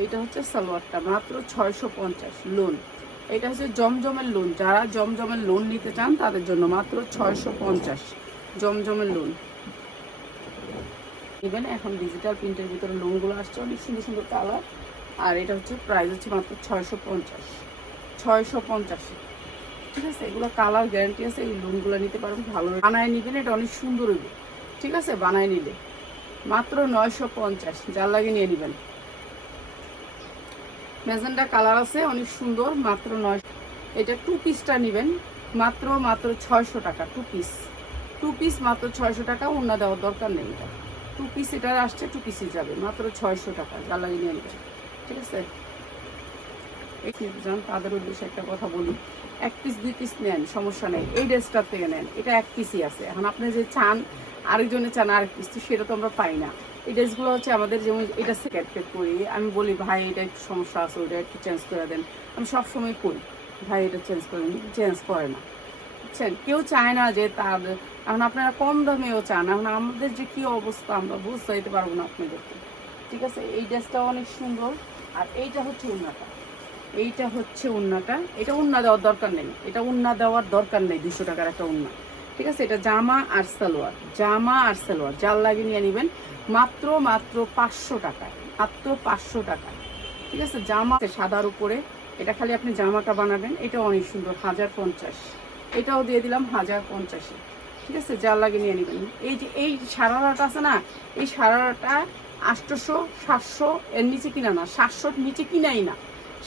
এইটা হচ্ছে সালোয়ারটা, মাত্র 650 লোন। এটা হচ্ছে জমজমের লোন, যারা জমজমের লোন নিতে চান তাদের জন্য মাত্র 650 জমজমের লোন নেবেন। এখন ডিজিটাল প্রিন্টের ভিতরে লোনগুলো আসছে, অনেক সুন্দর সুন্দর কালার। আর এটা হচ্ছে প্রাইস হচ্ছে মাত্র 650 ঠিক আছে। এগুলো কালার গ্যারান্টি আছে, এই লোনগুলো নিতে পারবেন, ভালো বানায় নেবেন, এটা অনেক সুন্দর হবে ঠিক আছে। বানায় নিলে মাত্র 950, যার লাগে নিয়ে নেবেন। ম্যাজেন্ডা কালার আছে অনেক সুন্দর, মাত্র 9। এটা 2 পিসটা নেবেন মাত্র 600 টাকা। 2 পিস মাত্র 600 টাকা, অন্য দেওয়ার দরকার নেই। এটা 2 পিস, এটা আসছে 2 পিসই যাবে মাত্র 600 টাকা, যার লাগে নিয়ে নেবেন ঠিক আছে। যান তাদের উদ্দেশ্যে একটা কথা বলি, 1 পিস 2 পিস নেন সমস্যা নেই, এই ড্রেসটার থেকে নেন, এটা 1 পিসই আছে। এখন আপনি যে চান আরেকজনে চান আরেক পিস, তো সেটা তো আমরা পাই না। এই ড্রেসগুলো হচ্ছে আমাদের, যেমন এটা সেকেট করি, আমি বলি ভাই এটা একটু সমস্যা আছে, ওইটা একটু চেঞ্জ করে দেন, আমি সবসময় করি ভাই এটা চেঞ্জ করে দিন, চেঞ্জ করে না বুঝছেন। কেউ চায় না যে তার, এখন আপনারা কম দামেও চান, এখন আমাদের যে কি অবস্থা আমরা বুঝতে দিতে পারবো না আপনাদেরকে ঠিক আছে। এই ড্রেসটাও অনেক সুন্দর। আর এইটা হচ্ছে উন্নাটা, এইটা হচ্ছে উন্নাটা, এটা উন্না দেওয়ার দরকার নেই, এটা উন্না দেওয়ার দরকার নেই, 200 টাকার একটা উন্না ঠিক আছে। এটা জামা আর সালোয়ার, জামা আর সালোয়ার, যার লাগে নিয়ে নেবেন মাত্র 500 টাকায়, মাত্র 500 টাকা ঠিক আছে। জামা সাদার উপরে, এটা খালি আপনি জামাটা বানাবেন, এটা অনেক সুন্দর, 1050। এটাও দিয়ে দিলাম 1050 ঠিক আছে, যার লাগে নিয়ে নেবেন। এই যে এই সারারাটা আছে না, এই সারারাটা 800 700 এর নিচে কিনা না, 700 নিচে কিনাই না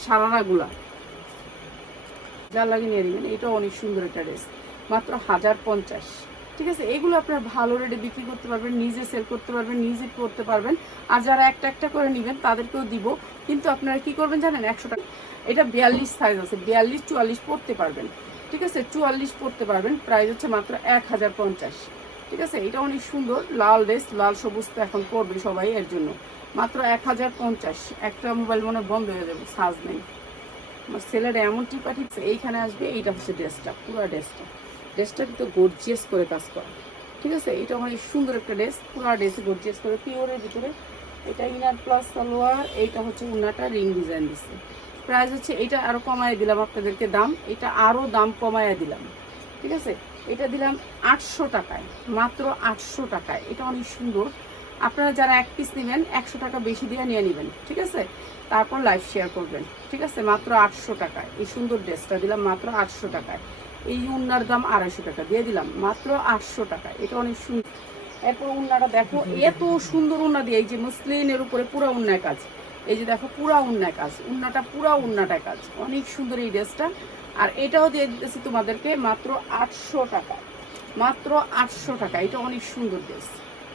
সারারাগুলা, যার লাগে নিয়ে নেবেন। এটাও অনেক সুন্দর একটা ড্রেস, মাত্র 1050 ঠিক আছে। এগুলো আপনার ভালো রেটে বিক্রি করতে পারবেন, নিজে সেল করতে পারবেন, নিজে করতে পারবেন। আর যারা একটা একটা করে নেবেন তাদেরকেও দিব, কিন্তু আপনারা কি করবেন জানেন, 100 টাকা। এটা 42 সাইজ আছে, 42 44 পড়তে পারবেন ঠিক আছে, 44 পড়তে পারবেন। প্রাইস হচ্ছে মাত্র 1050 ঠিক আছে। এটা অনেক সুন্দর লাল ড্রেস, লাল সবুজ তো এখন পরবে সবাই, এর জন্য মাত্র 1050। একটা মোবাইল মনে বন্ধ হয়ে যাবে, সাজ নেই। আমার ছেলেরা এমন টিপা ঠিকছে, এইখানে আসবে। এইটা হচ্ছে ড্রেসটা, পুরো ড্রেসটা কিন্তু গর্জিয়াস করে কাজ করা ঠিক আছে। এটা অনেক সুন্দর একটা ড্রেস, পুরো ড্রেস গর্জিয়াস করে, পিওরের ভিতরে। এটা ইনার প্লাস সালোয়ার, এইটা হচ্ছে উন্নাটা রিং ডিজাইন দিচ্ছে। প্রাইস হচ্ছে এইটা আরো কমায় দিলাম আপনাদেরকে দাম, এটা আরো দাম কমায় দিলাম ঠিক আছে। এটা দিলাম 800 টাকায়, মাত্র 800 টাকায়। এটা অনেক সুন্দর। আপনারা যারা 1 পিস নেবেন 100 টাকা বেশি দিয়ে নিয়ে নেবেন ঠিক আছে, তারপর লাইভ শেয়ার করবেন ঠিক আছে। মাত্র 800 টাকায় এই সুন্দর ড্রেসটা দিলাম মাত্র 800 টাকায়। এই উন্নার দাম 250 টাকা দিয়ে দিলাম মাত্র 800 টাকায়। এটা অনেক সুন্দর। এরপর উন্নাটা দেখো, এত সুন্দর উন্না দিয়ে, এই যে মসলিনের উপরে পুরো উন্নায় কাজ, এই যে দেখো পুরা উন্নায় কাজ, উন্নাটা পুরা উন্নাটা কাজ, অনেক সুন্দর এই ড্রেসটা। আর এটাও দিয়ে দিতেছি তোমাদেরকে মাত্র 800 টাকা, মাত্র 800 টাকা। এটা অনেক সুন্দর ড্রেস,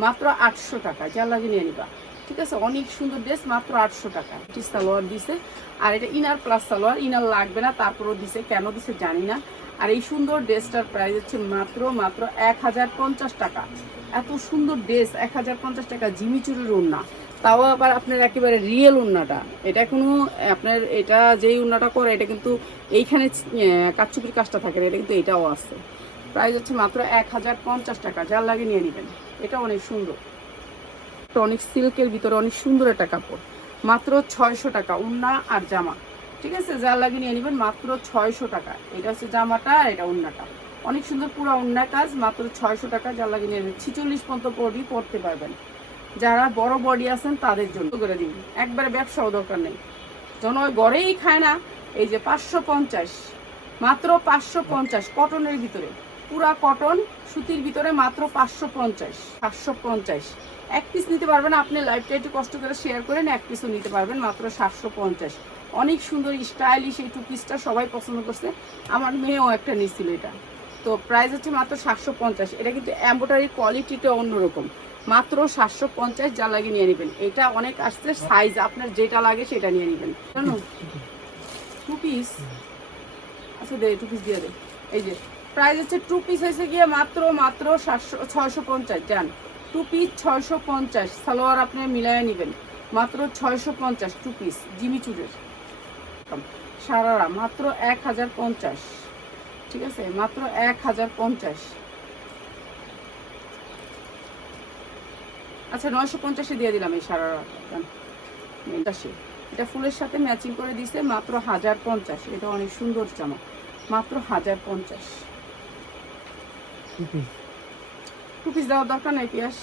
মাত্র 800 টাকা, যা লাগে নিয়ে নিবা ঠিক আছে। অনেক সুন্দর ড্রেস, মাত্র 800 টাকা। এটি সালোয়ার দিছে, আর এটা ইনার প্লাস সালোয়ার, ইনার লাগবে না, তারপরও দিছে, কেন দিছে জানি না। আর এই সুন্দর ড্রেসটার প্রাইস হচ্ছে মাত্র 1050 টাকা। এত সুন্দর ড্রেস 1050 টাকা, জিমিচুরের ওড়না, তাও আবার আপনার একেবারে রিয়েল ওড়নাটা। এটা কোনো আপনার, এটা যেই ওড়নাটা করে এটা কিন্তু এইখানে কাচচুপির কাজটা থাকে না, এটা কিন্তু এটাও আছে। প্রাইস হচ্ছে মাত্র 1050 টাকা, যার লাগে নিয়ে নেবেন। এটা অনেক সুন্দর, অনেক সিল্কের ভিতরে অনেক সুন্দর একটা কাপড়, মাত্র 600 টাকা ওড়না আর জামা ঠিক আছে, যার লাগে নিয়ে নেবেন মাত্র 600 টাকা। এটা হচ্ছে জামাটা, আর এটা ওড়নাটা অনেক সুন্দর, পুরো ওড়না কাজ, মাত্র 600 টাকা, যার লাগে নিয়ে নেবেন। 46 পর্যন্ত বডি পরতে পারবেন, যারা বড় বডি আছেন তাদের জন্য করে দিন, একবারে ব্যবসাও দরকার নেই, যেন ওই গড়েই খায় না। এই যে 550, মাত্র 550, কটনের ভিতরে, পুরা কটন সুতির ভিতরে, মাত্র 550। 1 পিস নিতে পারবেন আপনি, লাইফটা একটু কষ্ট করে শেয়ার করেন, 1 পিসও নিতে পারবেন মাত্র 750। অনেক সুন্দর স্টাইলিশ এই 2 পিসটা সবাই পছন্দ করছে, আমার মেয়েও একটা নিচ্ছিল এটা। তো প্রাইস হচ্ছে মাত্র 750। এটা কিন্তু এমব্রয়ডারি কোয়ালিটিটা অন্যরকম, মাত্র 750, যা লাগে নিয়ে নেবেন। এটা অনেক আসছে, সাইজ আপনার যেটা লাগে সেটা নিয়ে নেবেন। জানো 2 পিস আচ্ছা, দে 2 পিস দিয়ে দে। এই যে প্রাইস হচ্ছে 2 পিস হয়েছে গিয়ে মাত্র 650। জান 2 পিস 650, সালোয়ার আপনি মিলাইয়া নেবেন, মাত্র 650 2 পিস জিমিচুরের সারারা, মাত্র 1050 ঠিক আছে, মাত্র 1050। আচ্ছা 950 দিয়ে দিলাম এই সারারা। এটা ফুলের সাথে ম্যাচিং করে দিছে মাত্র 1050। এটা অনেক সুন্দর জামা, মাত্র 1050। টু পিস দেওয়ার দরকার নাই পিয়াস।